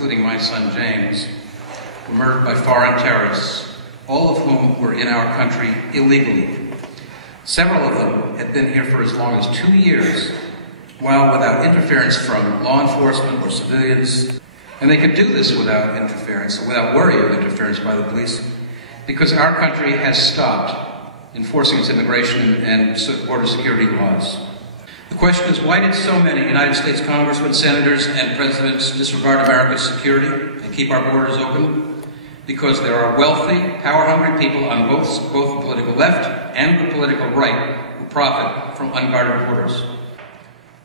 including my son James, were murdered by foreign terrorists, all of whom were in our country illegally. Several of them had been here for as long as 2 years, while without interference from law enforcement or civilians. And they could do this without interference, or without worry of interference by the police, because our country has stopped enforcing its immigration and border security laws. The question is, why did so many United States congressmen, senators, and presidents disregard America's security and keep our borders open? Because there are wealthy, power-hungry people on both the political left and the political right who profit from unguarded borders.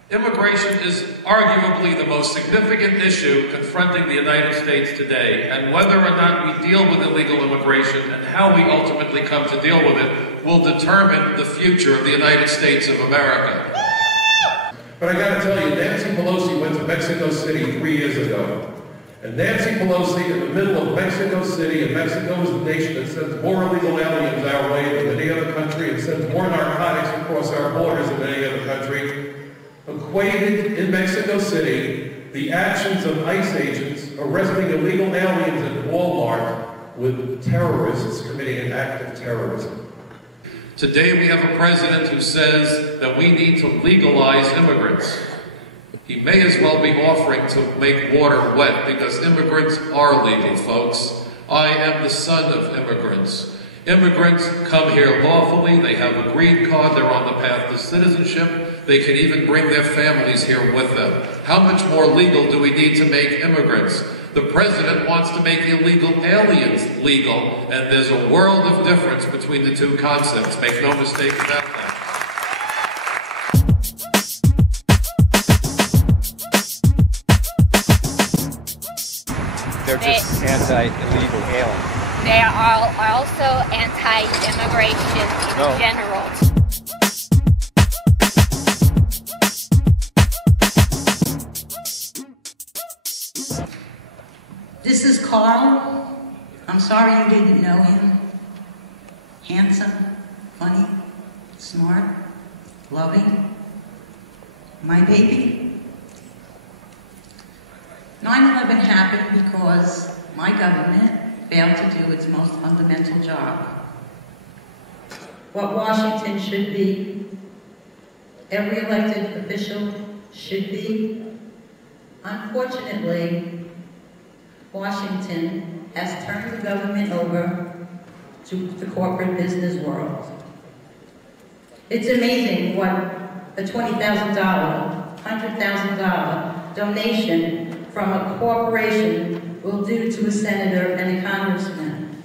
Immigration is arguably the most significant issue confronting the United States today, and whether or not we deal with illegal immigration and how we ultimately come to deal with it will determine the future of the United States of America. But I gotta tell you, Nancy Pelosi went to Mexico City 3 years ago. And Nancy Pelosi, in the middle of Mexico City, and Mexico is the nation that sends more illegal aliens our way than any other country, and sends more narcotics across our borders than any other country, equated in Mexico City the actions of ICE agents arresting illegal aliens at Walmart with terrorists committing an act of terrorism. Today we have a president who says that we need to legalize immigrants. He may as well be offering to make water wet, because immigrants are legal, folks. I am the son of immigrants. Immigrants come here lawfully, they have a green card, they're on the path to citizenship, they can even bring their families here with them. How much more legal do we need to make immigrants? The president wants to make illegal aliens legal, and there's a world of difference between the two concepts. Make no mistake about that. They're just anti-illegal aliens. They are also anti-immigration in general. This is Carl. I'm sorry you didn't know him. Handsome, funny, smart, loving. My baby. 9/11 happened because my government failed to do its most fundamental job. What Washington should be, every elected official should be. Unfortunately, Washington has turned the government over to the corporate business world. It's amazing what a $20,000, $100,000 donation from a corporation will do to a senator and a congressman.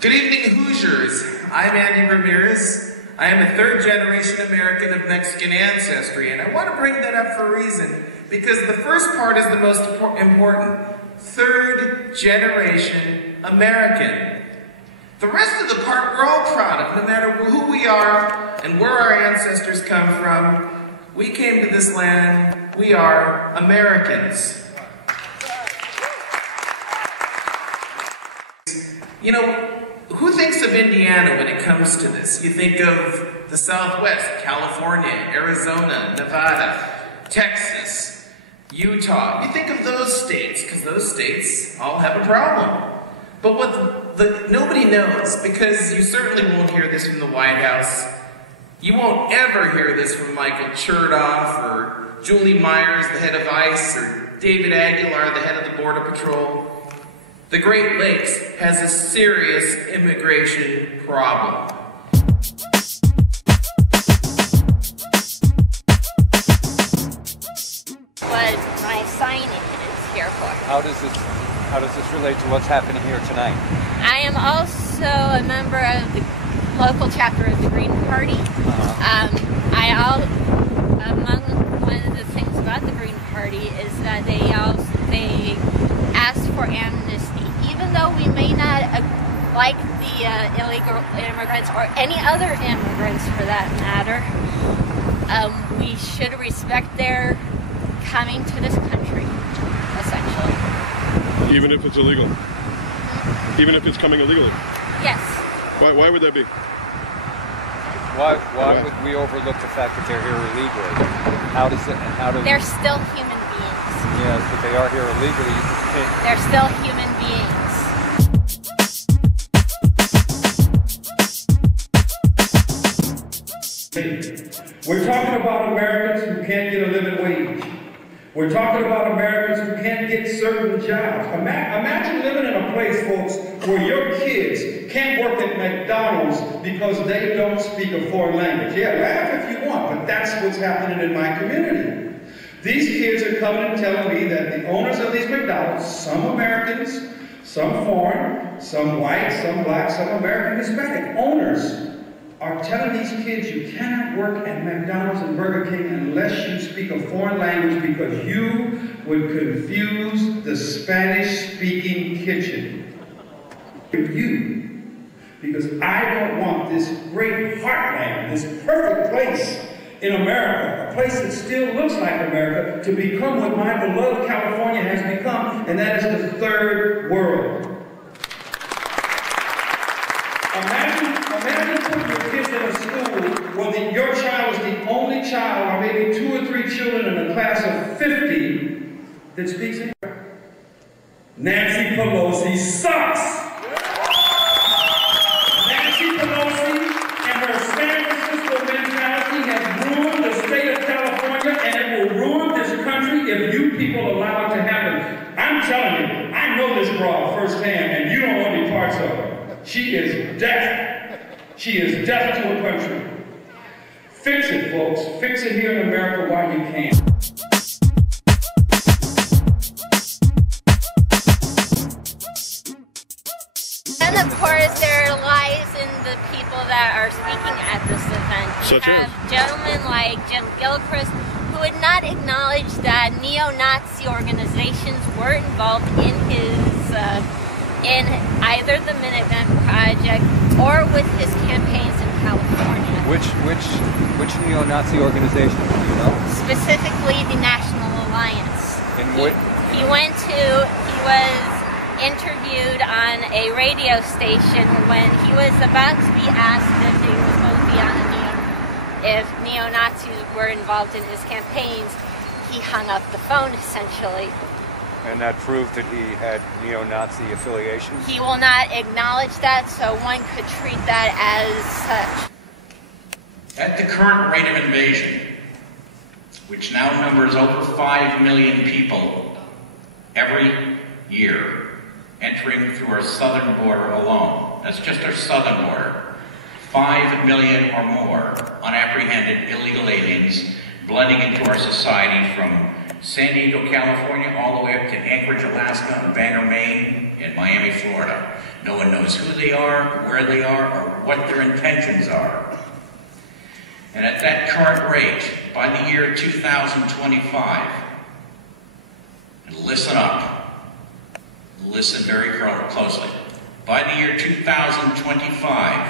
Good evening, Hoosiers. I'm Andy Ramirez. I am a third-generation American of Mexican ancestry, and I want to bring that up for a reason, because the first part is the most important. Third-generation American. The rest of the part we're all proud of, no matter who we are and where our ancestors come from. We came to this land. We are Americans. You know, who thinks of Indiana when it comes to this? You think of the Southwest, California, Arizona, Nevada, Texas, Utah. You think of those states, because those states all have a problem. But what nobody knows, because you certainly won't hear this from the White House, you won't ever hear this from Michael Chertoff, or Julie Myers, the head of ICE, or David Aguilar, the head of the Border Patrol. The Great Lakes has a serious immigration problem. What my sign is here for. How does this relate to what's happening here tonight? I am also a member of the local chapter of the Green Party. Among one of the things about the Green Party is that they ask for amnesty, even though we may not like the illegal immigrants or any other immigrants for that matter. We should respect their coming to this country, essentially. Even if it's illegal? Mm-hmm. Even if it's coming illegally? Yes. Why would that be? Why would we overlook the fact that they're here illegally? They're still human beings. Yeah. Yes, but they are here illegally. They're still human beings. We're talking about Americans who can't get a living wage. We're talking about Americans who can't get certain jobs. Imagine living in a place, folks, where your kids can't work at McDonald's because they don't speak a foreign language. Yeah, laugh if you want, but that's what's happening in my community. These kids are coming and telling me that the owners of these McDonald's, some Americans, some foreign, some white, some black, some American, Hispanic owners, are telling these kids you cannot work at McDonald's and Burger King unless you speak a foreign language because you would confuse the Spanish-speaking kitchen. You. Because I don't want this great heartland, this perfect place in America, a place that still looks like America, to become what my beloved California has become, and that is the third world. Imagine putting your kids in a school where your child is the only child, or maybe 2 or 3 children in a class of 50 that speaks English. Nancy Pelosi sucks! Nancy Pelosi and her San Francisco mentality has ruined the state of California, and it will ruin this country if you people allow it to happen. I'm telling you, I know this broad firsthand, and you don't want any parts of it. She is deaf. She is deaf to a country. Fix it, folks. Fix it here in America while you can. And of course, there lies in the people that are speaking at this event. Such we have gentlemen like Jim Gilchrist, who would not acknowledge that neo-Nazi organizations were involved in in either the Minutemen Project or with his campaigns in California. Which neo-Nazi organization do you know? Specifically the National Alliance. And what? He was interviewed on a radio station when he was about to be asked if he was going to be on if neo-Nazis were involved in his campaigns. He hung up the phone, essentially. And that proved that he had neo-Nazi affiliations? He will not acknowledge that, so one could treat that as such. At the current rate of invasion, which now numbers over 5 million people every year entering through our southern border alone, that's just our southern border, 5 million or more unapprehended illegal aliens blending into our society from San Diego, California, all the way up to Anchorage, Alaska, and Bangor, Maine, and Miami, Florida. No one knows who they are, where they are, or what their intentions are. And at that current rate, by the year 2025, and listen up, listen very closely, by the year 2025,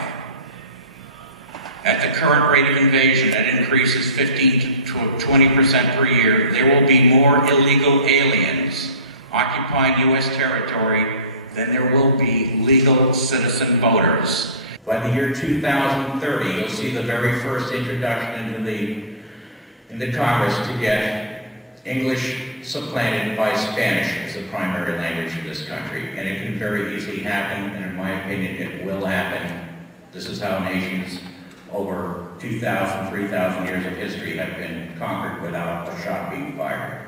at the current rate of invasion, that increases 15 to 20% per year, there will be more illegal aliens occupying U.S. territory than there will be legal citizen voters. By the year 2030, you'll see the very first introduction into Congress to get English supplanted by Spanish as the primary language of this country. And it can very easily happen, and in my opinion, it will happen. This is how nations over 2,000, 3,000 years of history have been conquered without a shot being fired.